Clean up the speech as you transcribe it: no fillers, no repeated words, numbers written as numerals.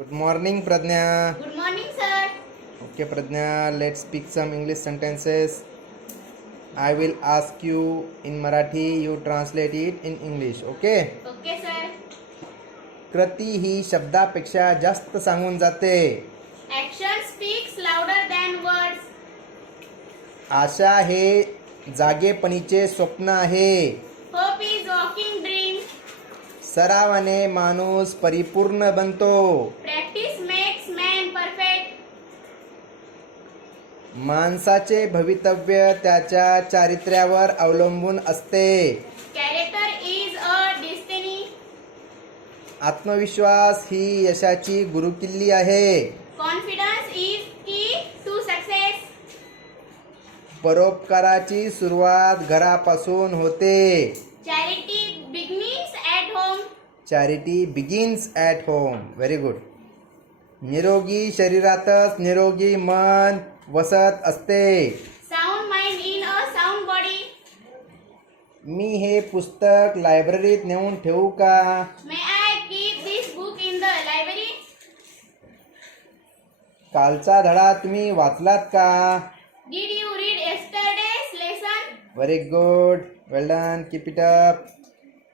Good morning, Pradnya. Good morning, sir. Okay, Pradnya, let's speak some English sentences. I will ask you in Marathi, you translate it in English, okay? Okay, sir. कृती ही शब्दापेक्षा जास्त सांगून जाते. Action speaks louder than words. आशा हे जागेपणीचे स्वप्न आहे. Hope is walking dream. सरावाने माणूस परिपूर्ण बनतो. Practice makes man perfect. माणसाचे भवितव्य त्याच्या चारित्र्यावर अवलंबून असते. Character is a destiny. आत्मविश्वास ही यशाची गुरुकिल्ली आहे. Confidence is key to success. परोपकाराची सुरुवात घरापासून होते. Charity begins at home. Charity begins at home. Very good. निरोगी शरीरातच निरोगी मन वसत असते. Sound mind in a sound body. मी हे पुस्तक लायब्ररीत नेऊन ठेवू का? May I keep this book in the library? कालचा धडा तुम्ही वाचलात का? Did you read yesterday's lesson? Very good. Well done. Keep it up.